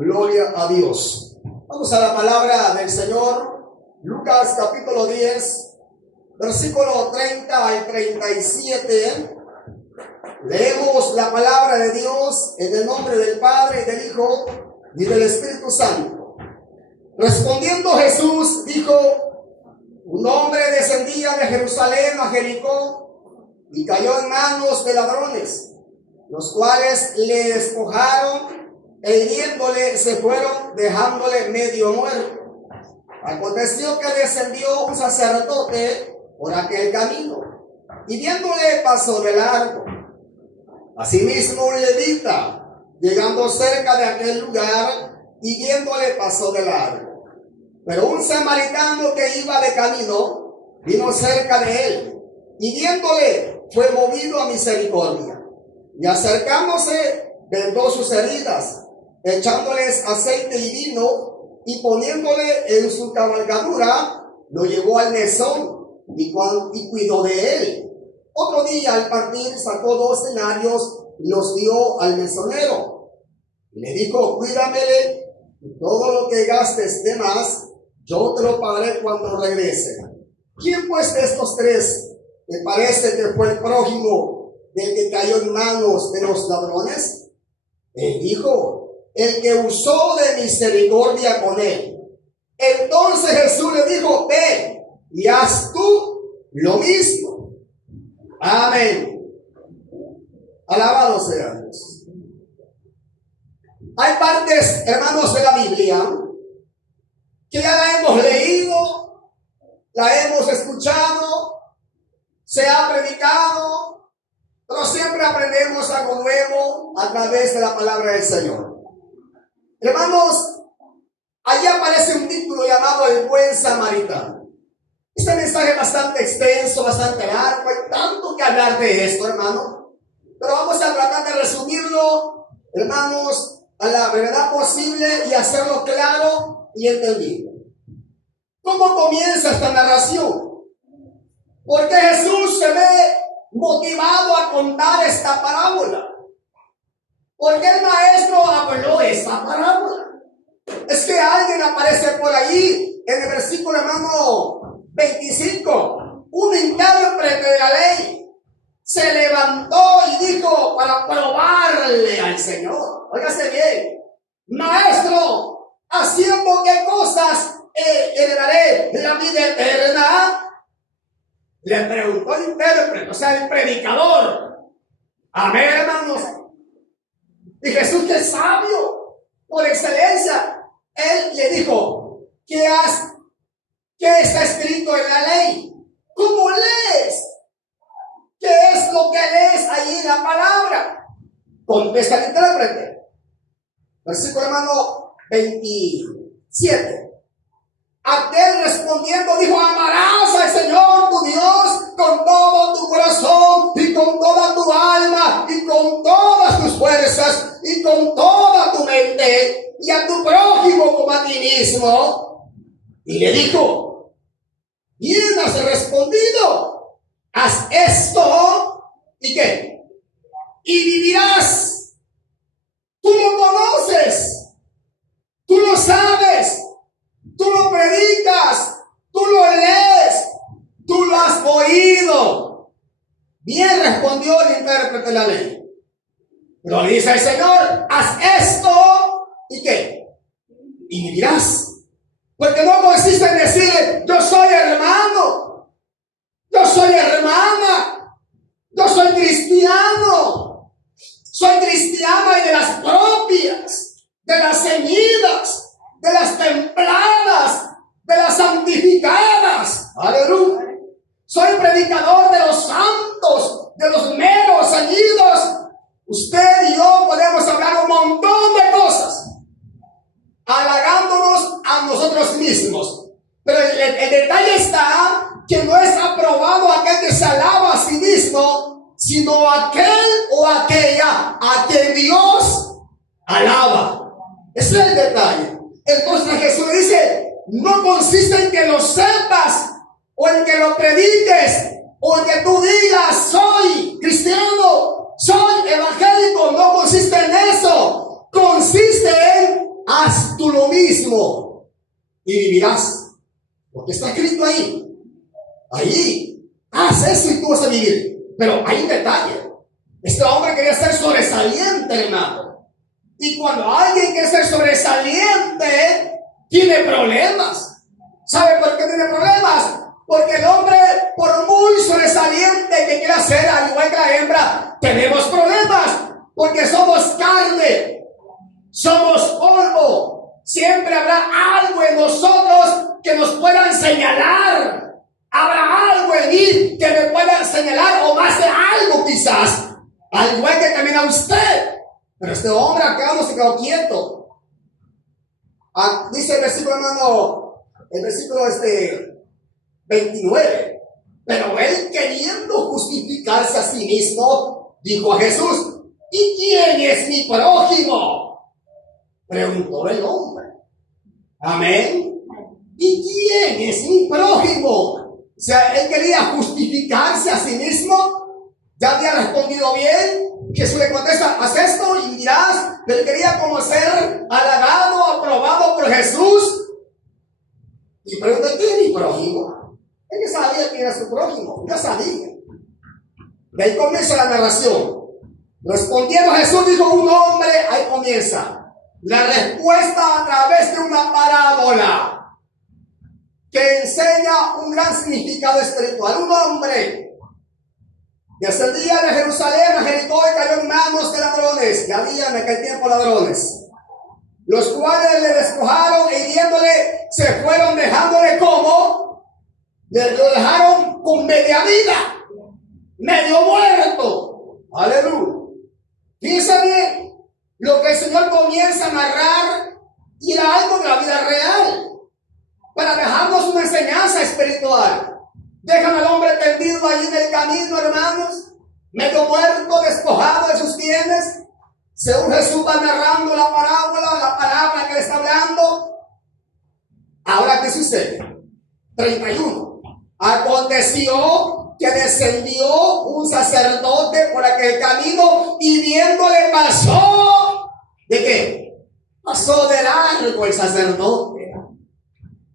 Gloria a Dios. Vamos a la palabra del Señor. Lucas capítulo 10, versículo 30 al 37. Leemos la palabra de Dios en el nombre del Padre, y del Hijo, y del Espíritu Santo. Respondiendo Jesús, dijo: un hombre descendía de Jerusalén a Jericó y cayó en manos de ladrones, los cuales le despojaron e hiriéndole se fueron, dejándole medio muerto. Aconteció que descendió un sacerdote por aquel camino y viéndole pasó de largo. Asimismo un levita, llegando cerca de aquel lugar y viéndole pasó de largo. Pero un samaritano que iba de camino vino cerca de él y viéndole fue movido a misericordia, y acercándose vendó sus heridas, echándoles aceite y vino, y poniéndole en su cabalgadura lo llevó al mesón y cuidó de él. Otro día al partir sacó 2 denarios y los dio al mesonero y le dijo: cuídamele, y todo lo que gastes de más yo te lo pagaré cuando regrese. ¿Quién pues de estos 3 te parece que fue el prójimo del que cayó en manos de los ladrones? Él dijo: el que usó de misericordia con él. Entonces Jesús le dijo: ve y haz tú lo mismo. Amén. Alabado sea Dios. Hay partes, hermanos, de la Biblia que ya la hemos leído, la hemos escuchado, se ha predicado, pero siempre aprendemos algo nuevo a través de la palabra del Señor. Hermanos, allí aparece un título llamado El Buen Samaritano. Este mensaje es bastante extenso, bastante largo, hay tanto que hablar de esto, hermano, pero vamos a tratar de resumirlo, hermanos, a la brevedad posible y hacerlo claro y entendido. ¿Cómo comienza esta narración? Porque Jesús se ve motivado a contar esta parábola. Porque el maestro habló esta parábola. Es que alguien aparece por ahí en el versículo, hermano, 25. Un intérprete de la ley se levantó y dijo para probarle al Señor. Óigase bien: maestro, ¿haciendo qué cosas heredaré la vida eterna? Le preguntó el intérprete, o sea, el predicador. Amén, hermanos. Y Jesús, que es sabio por excelencia, él le dijo: ¿qué está escrito en la ley? ¿Cómo lees? ¿Qué es lo que lees ahí en la palabra? Contesta el intérprete. Versículo, hermano, 27. Aquel respondiendo dijo: amarás al Señor tu Dios con todo tu corazón y con toda tu alma y con todas tus fuerzas y con toda tu mente, y a tu prójimo como a ti mismo. Y le dijo: bien has respondido, haz esto y ¿qué? Y vivirás. Tú lo conoces, tú lo sabes, tú lo predicas, tú lo lees, tú lo has oído. Bien respondió el intérprete de la ley. Pero dice el Señor: haz esto y ¿qué? Y vivirás. Porque no consiste en decir: yo soy hermano, yo soy hermana, yo soy cristiano. Soy cristiana y de las propias, de las ceñidas, de las templadas, de las santificadas. Aleluya. Soy predicador de los santos, de los meros ceñidos. Usted y yo podemos hablar un montón de cosas, halagándonos a nosotros mismos. Pero el detalle está que no es aprobado aquel que se alaba a sí mismo, sino aquel o aquella a quien Dios alaba. Ese es el detalle. Entonces Jesús dice: no consiste en que lo sepas, o en que lo prediques, o en que tú digas: soy cristiano, soy evangélico. No consiste en eso. Consiste en tú lo mismo y vivirás. Porque está escrito ahí. Ahí. Haz eso y tú vas a vivir. Pero hay un detalle. Este hombre quería ser sobresaliente, hermano. Y cuando alguien quiere ser sobresaliente, tiene problemas. ¿Sabe por qué tiene problemas? Porque el hombre, por muy sobresaliente que quiera ser, al igual que la hembra, tenemos problemas. Porque somos carne, somos polvo. Siempre habrá algo en nosotros que nos puedan señalar. Habrá algo en mí que me pueda señalar, o más de algo quizás. Al igual que también a usted. Pero este hombre acá no se quedó quieto. Dice el versículo, hermano, el versículo 29. Pero él, queriendo justificarse a sí mismo, dijo a Jesús: ¿y quién es mi prójimo? Preguntó el hombre. Amén. ¿Y quién es mi prójimo? O sea, él quería justificarse a sí mismo. Ya había respondido bien. Jesús le contesta: haz esto y dirás. Él quería como ser halagado, aprobado por Jesús. Y pregunta: ¿quién es mi prójimo? Él ya sabía quién era su prójimo. Ya sabía. De ahí comienza la narración. Respondiendo Jesús, dijo un hombre. Ahí comienza la respuesta a través de una parábola que enseña un gran significado espiritual. Un hombre descendía de Jerusalén a Jericó y cayó en manos de ladrones. Ya había en aquel tiempo ladrones, los cuales le despojaron e hiriéndole se fueron, dejándole como lo dejaron con media vida, medio muerto. Aleluya. Fíjense bien lo que el Señor comienza a narrar, y era algo de la vida real para dejarnos una enseñanza espiritual. Dejan al hombre tendido allí en el camino, hermanos, medio muerto, despojado de sus bienes. Según Jesús va narrando la parábola, la palabra que le está hablando. Ahora, ¿qué sucede? 31. Aconteció que descendió un sacerdote por aquel camino y viéndole pasó. ¿De qué? Pasó de largo el sacerdote.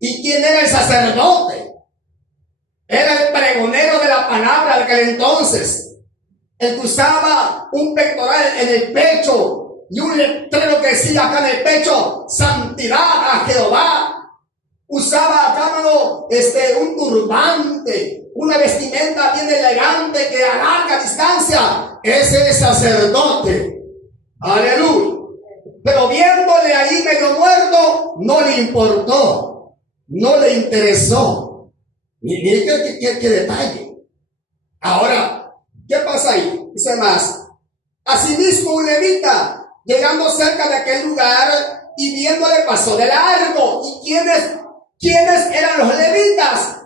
¿Y quién era el sacerdote? Era el pregonero de la palabra de aquel entonces. El que usaba un pectoral en el pecho y un letrero que decía acá en el pecho: santidad a Jehová. Usaba acá, un turbante, una vestimenta bien elegante que a larga distancia. Ese es sacerdote. Aleluya. Pero viéndole ahí medio muerto, no le importó, no le interesó. Mire qué detalle. Ahora, ¿qué pasa ahí? Dice más: asimismo un levita, llegando cerca de aquel lugar y viéndole, pasó de largo. ¿Y quiénes eran los levitas?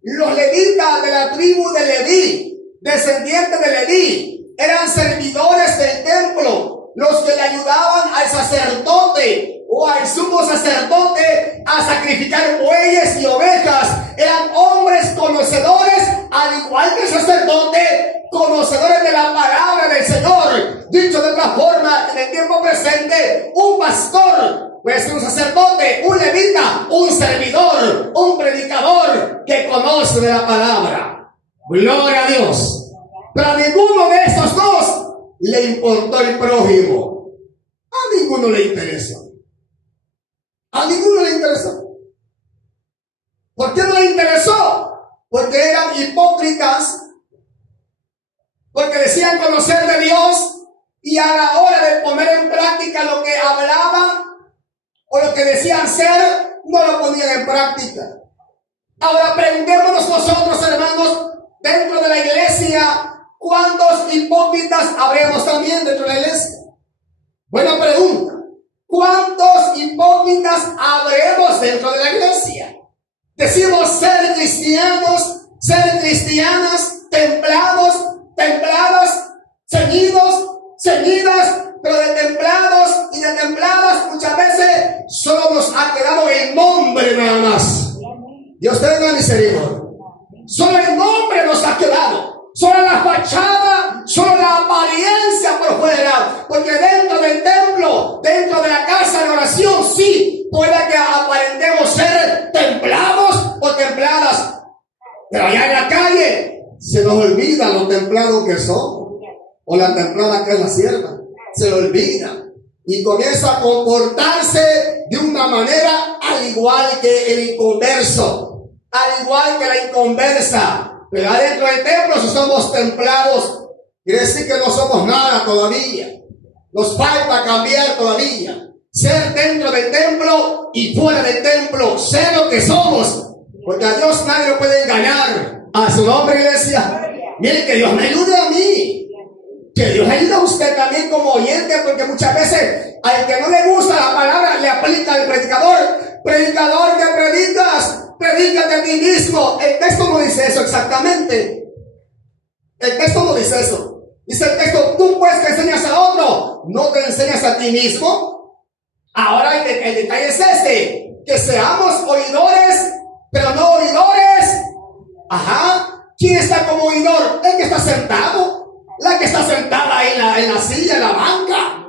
Los levitas de la tribu de Leví, descendientes de Leví, eran servidores del templo, los que le ayudaban al sacerdote o al sumo sacerdote a sacrificar bueyes y ovejas. Eran hombres conocedores, al igual que el sacerdote, conocedores de la palabra del Señor. Dicho de otra forma, en el tiempo presente, un pastor puede ser un sacerdote, un levita, un servidor, un predicador que conoce de la palabra. Gloria a Dios. Pero a ninguno de estos dos le importó el prójimo. A ninguno le interesó. A ninguno le interesó. ¿Por qué no le interesó? Porque eran hipócritas, porque decían conocer de Dios, y a la hora de poner en práctica lo que hablaban o lo que decían ser, no lo ponían en práctica. Ahora preguntémonos nosotros, hermanos, dentro de la iglesia, ¿cuántos hipócritas habremos también dentro de la iglesia? Buena pregunta. ¿Cuántos hipócritas habremos dentro de la iglesia? Decimos ser cristianos, ser cristianas, templados, templadas, ceñidas, pero de templados y de templadas muchas veces solo nos ha quedado el nombre nada más. Dios tenga misericordia. Solo el nombre nos ha quedado, solo la fachada, solo la apariencia por fuera, porque dentro del templo, dentro de la casa de oración, sí, podemos Pero allá en la calle se nos olvida lo templado que son, o la templada que es la sierva. Se lo olvida y comienza a comportarse de una manera al igual que el inconverso, al igual que la inconversa. Pero adentro del templo, si somos templados, quiere decir que no somos nada todavía. Nos falta cambiar todavía. Ser dentro del templo y fuera del templo. Ser lo que somos. Porque a Dios nadie lo puede engañar. A su nombre, iglesia. Mire, que Dios me ayude a mí. Que Dios ayude a usted también como oyente. Porque muchas veces al que no le gusta la palabra le aplica al predicador. Predicador que predicas, predícate a ti mismo. El texto no dice eso exactamente. El texto no dice eso. Dice el texto, tú pues que enseñas a otro, no te enseñas a ti mismo. Ahora el detalle es este, que seamos oidores, pero no oidores. Ajá. ¿Quién está como oidor? El que está sentado, la que está sentada ahí en la silla, en la banca.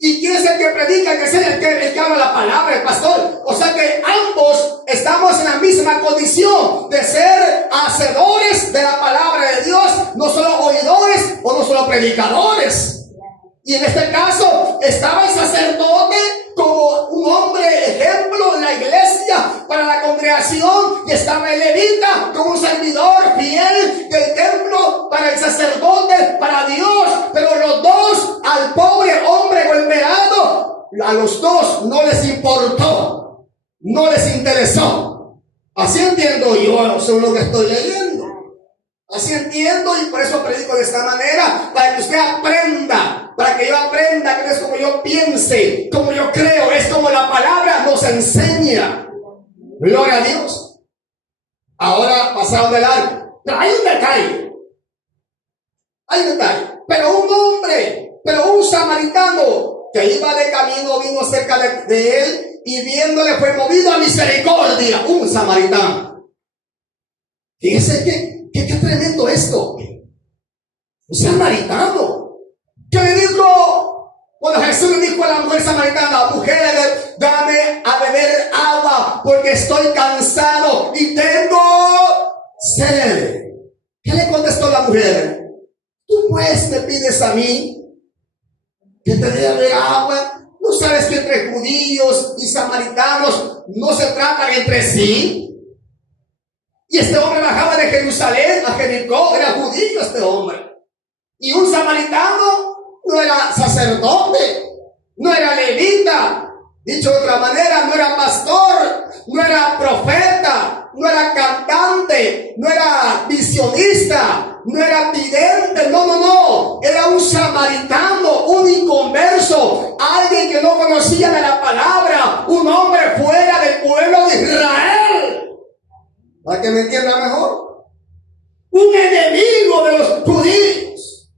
¿Y quién es el que predica, el que enseña, el que habla la palabra, el pastor? O sea que ambos estamos en la misma condición de ser hacedores de la palabra de Dios, no solo oidores o no solo predicadores. Y en este caso estaba el sacerdote como un hombre ejemplo en la iglesia para la congregación, y estaba el levita como un servidor fiel del templo para el sacerdote, para Dios. Pero los dos, al pobre hombre golpeado, a los dos no les importó, no les interesó. Así entiendo yo, según lo que estoy leyendo. Así entiendo, y por eso predico de esta manera, para que usted aprenda, para que yo aprenda que no es como yo piense, como yo creo, es como la palabra nos enseña. Gloria a Dios. Ahora pasado de largo. Pero hay un detalle. Hay un detalle. Pero un hombre, pero un samaritano que iba de camino, vino cerca de él, y viéndole fue movido a misericordia. Un samaritano. Fíjese qué tremendo esto. Un samaritano. ¿Qué le dijo? Cuando Jesús le dijo a la mujer samaritana, mujer, dame a beber agua porque estoy cansado y tengo sed. ¿Qué le contestó la mujer? Tú pues me pides a mí que te dé a beber agua. ¿No sabes que entre judíos y samaritanos no se tratan entre sí? Y este hombre bajaba de Jerusalén a Jericó, era judío este hombre. Y un samaritano no era sacerdote, no era levita. Dicho de otra manera, no era pastor, no era profeta, no era cantante, no era visionista, no era vidente, no. Era un samaritano, un inconverso, alguien que no conocía de la palabra, un hombre fuera del pueblo de Israel. Para que me entienda mejor, un enemigo de los judíos,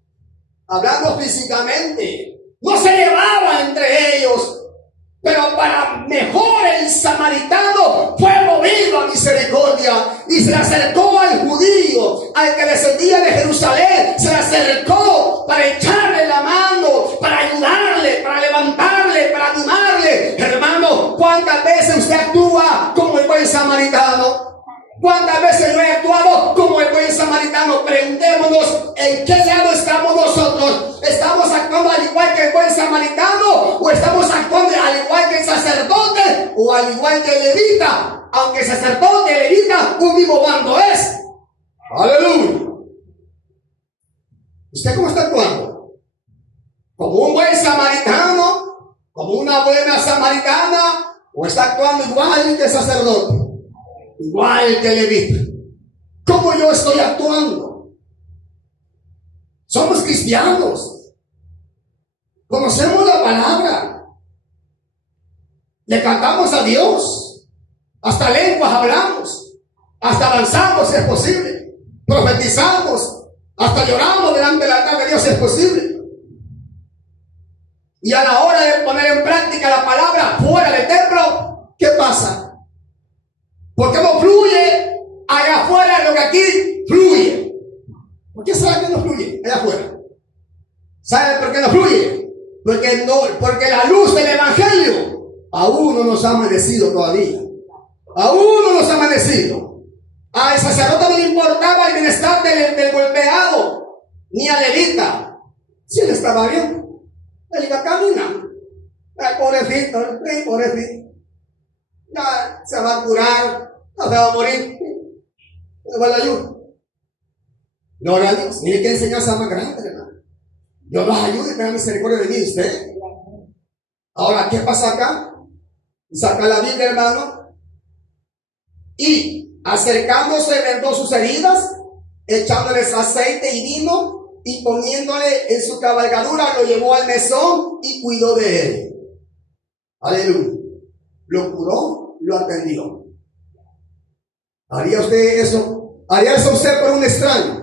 hablando físicamente, no se llevaban entre ellos, pero para mejor el samaritano fue movido a misericordia y se le acercó al judío, al que descendía de Jerusalén, se le acercó para echarle la mano, para ayudarle, para levantarle, para animarle. Hermano, ¿cuántas veces usted actúa como el buen samaritano? ¿Cuántas veces no he actuado como el buen samaritano? Preguntémonos, ¿en qué lado estamos nosotros? ¿Estamos actuando al igual que el buen samaritano? ¿O estamos actuando al igual que el sacerdote? ¿O al igual que el levita? Aunque el sacerdote y el levita un mismo bando es. ¡Aleluya! ¿Usted cómo está actuando? ¿Como un buen samaritano? ¿Como una buena samaritana? ¿O está actuando igual que el sacerdote? Igual que levita. ¿Cómo yo estoy actuando? Somos cristianos. Conocemos la palabra. Le cantamos a Dios. Hasta lenguas hablamos. Hasta avanzamos si es posible. Profetizamos. Hasta lloramos delante del altar de Dios si es posible. Y a la hora de poner en práctica la palabra fuera del templo, ¿qué pasa? ¿Por qué no fluye allá afuera lo que aquí fluye? ¿Por qué sabe que no fluye allá afuera? ¿Sabe por qué no fluye? Porque la luz del evangelio aún no nos ha amanecido todavía. Aún no nos ha amanecido. Al sacerdote no le importaba el bienestar del golpeado, ni al levita. Si él estaba bien, él iba a caminar. Ay, pobrecito, ay, pobrecito. Ya se va a curar, no se va a morir. No va a la ayuda. Gloria a Dios. Mire qué enseñanza más grande, hermano. Dios los ayude y tenga misericordia de mí y usted. Ahora, ¿qué pasa acá? Saca la Biblia, hermano. Y acercándose vendó sus heridas, echándoles aceite y vino, y poniéndole en su cabalgadura, lo llevó al mesón y cuidó de él. Aleluya. Lo curó, lo atendió. ¿Haría usted eso? ¿Haría eso usted por un extraño?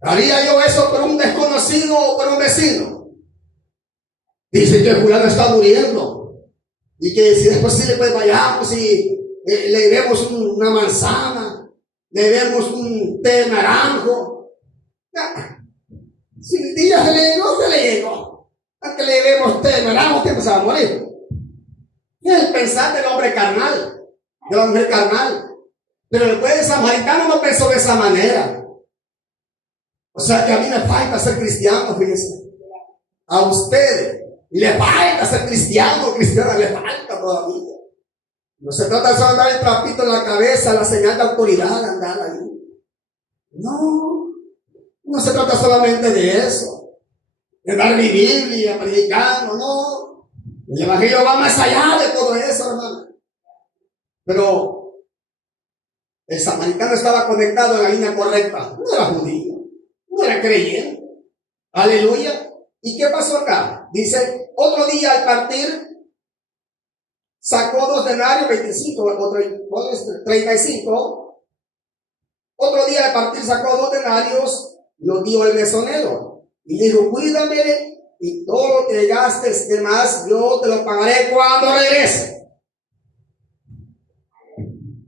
¿Haría yo eso por un desconocido o por un vecino? Dice que el fulano está muriendo y que si es posible pues vayamos y le demos una manzana, le demos un té naranjo. Si el día se le llegó. A que le demos té naranjo, que se va a morir. Es el pensar del hombre carnal, de la mujer carnal. Pero el buen samaritano no pensó de esa manera. O sea que a mí me falta ser cristiano, fíjense. A usted le falta ser cristiano, cristiana, le falta todavía. No se trata solo de dar el trapito en la cabeza, la señal de autoridad, andar ahí. No, no se trata solamente de eso, de dar mi Biblia, predicando, no. El evangelio va más allá de todo eso, hermano. Pero el samaritano estaba conectado en la línea correcta, no era judío, no era creyente. Aleluya. ¿Y qué pasó acá? Dice, otro día al partir, sacó 2 denarios, 25, 35. Otro día al partir sacó 2 denarios, lo dio al mesonero. Y dijo, cuídame y todo lo que gastes de más, yo te lo pagaré cuando regrese.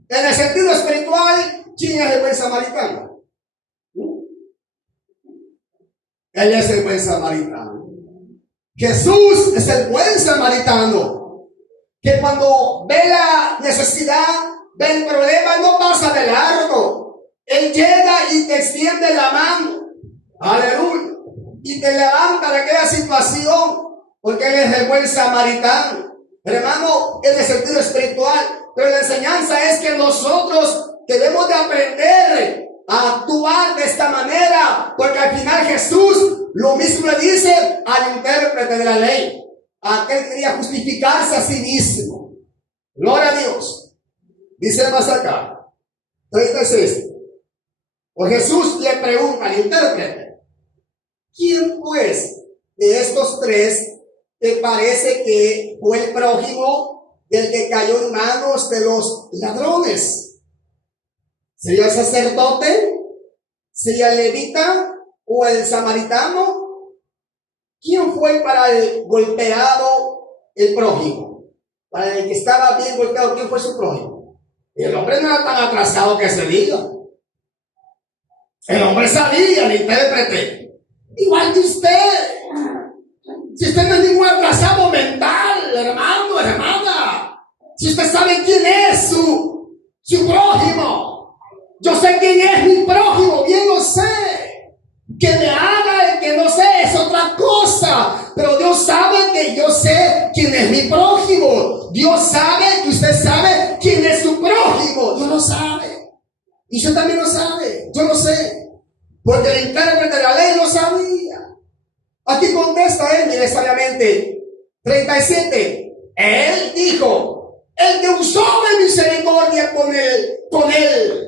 En el sentido espiritual, ¿quién es el buen samaritano? Él es el buen samaritano. Jesús es el buen samaritano, que cuando ve la necesidad, ve el problema, no pasa de largo. Él llega y te extiende la mano. Aleluya. Y te levanta de aquella situación, porque Él es el buen samaritano. Hermano, en el sentido espiritual. Pero la enseñanza es que nosotros debemos de aprender a actuar de esta manera, porque al final Jesús lo mismo le dice al intérprete de la ley, a aquel que quería justificarse a sí mismo. Gloria a Dios. Dice más acá, 36. Pues Jesús le pregunta al intérprete, ¿quién pues de estos 3 te parece que fue el prójimo del que cayó en manos de los ladrones? ¿Sería el sacerdote? ¿Sería el levita? ¿O el samaritano? ¿Quién fue para el golpeado el prójimo? Para el que estaba bien golpeado, ¿quién fue su prójimo? Y el hombre no era tan atrasado que se diga. El hombre sabía, el intérprete. Igual que usted. Si usted no es ningún atrasado mental, hermano, hermana. Si usted sabe quién es su prójimo. Yo sé quién es mi prójimo, bien lo sé. Que me haga el que no sé es otra cosa. Pero Dios sabe que yo sé quién es mi prójimo. Dios sabe que usted sabe quién es su prójimo. Dios lo sabe. Y usted también lo sabe. Yo lo sé. Porque el intérprete de la ley lo sabía. Aquí contesta él necesariamente. 37. Él dijo, el que usó de misericordia con él.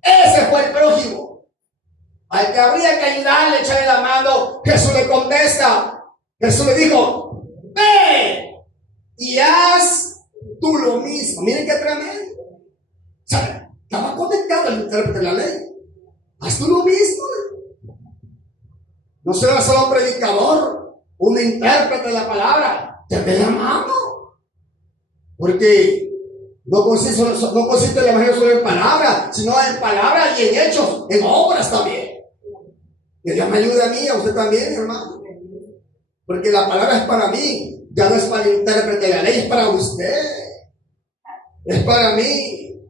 Ese fue el prójimo. Al que habría que ayudarle, echarle la mano. Jesús le contesta. Jesús le dijo, ve y haz tú lo mismo. Miren qué tremendo. O sea, estaba conectado el intérprete de la ley. Haz tú lo mismo. No será solo un predicador, un intérprete de la palabra. Te ve la mano. Porque no consiste el evangelio solo en palabras, sino en palabras y en hechos, en obras también. Que Dios me ayude a mí, a usted también, hermano. Porque la palabra es para mí, ya no es para el intérprete de la ley, es para usted. Es para mí.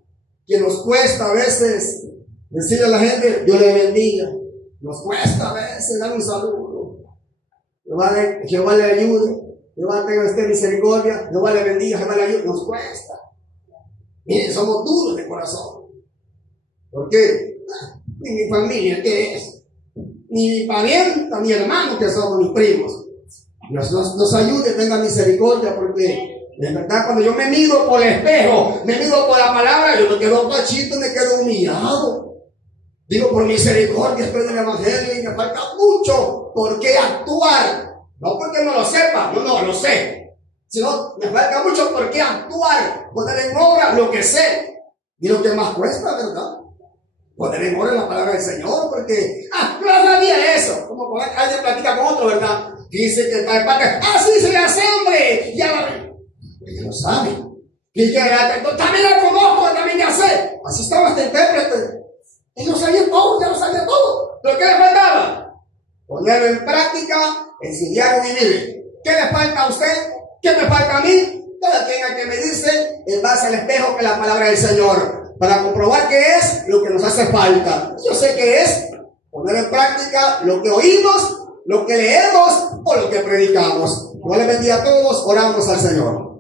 que nos cuesta a veces decirle a la gente, Dios le bendiga. Nos cuesta a veces dar un saludo. Jehová le ayude, Jehová tenga usted misericordia, Jehová le bendiga, Jehová le ayude. Nos cuesta. Miren, somos duros de corazón. ¿Por qué? Ni mi familia, ¿qué es? Ni mi parienta, ni hermano que somos, mis primos. Dios nos ayude, tenga misericordia, porque de verdad cuando yo me miro por el espejo, me miro por la palabra, yo me quedo pachito, me quedo humillado. Digo, por misericordia, estoy en el evangelio y me falta mucho por qué actuar. No porque no lo sepa, no, lo sé. Sino me falta mucho por qué actuar, poner en obra lo que sé. Y lo que más cuesta, ¿verdad? Poner en obra la palabra del Señor, porque, no sabía eso. Como cuando alguien platica con otro, ¿verdad? Dice que tal parte, sí, se le hace, hombre. Ya lo sabe. Y que también la conozco, también ya sé. Así estaba este intérprete. Él lo sabía todo, ya lo sabía todo. ¿Pero qué le faltaba? Ponerlo en práctica en su diario vivir. ¿Qué le falta a usted? ¿Qué me falta a mí? Cada quien hay que medirse en base al espejo que es la palabra del Señor, para comprobar qué es lo que nos hace falta. Yo sé que es poner en práctica lo que oímos, lo que leemos o lo que predicamos. Dios les bendiga a todos, oramos al Señor.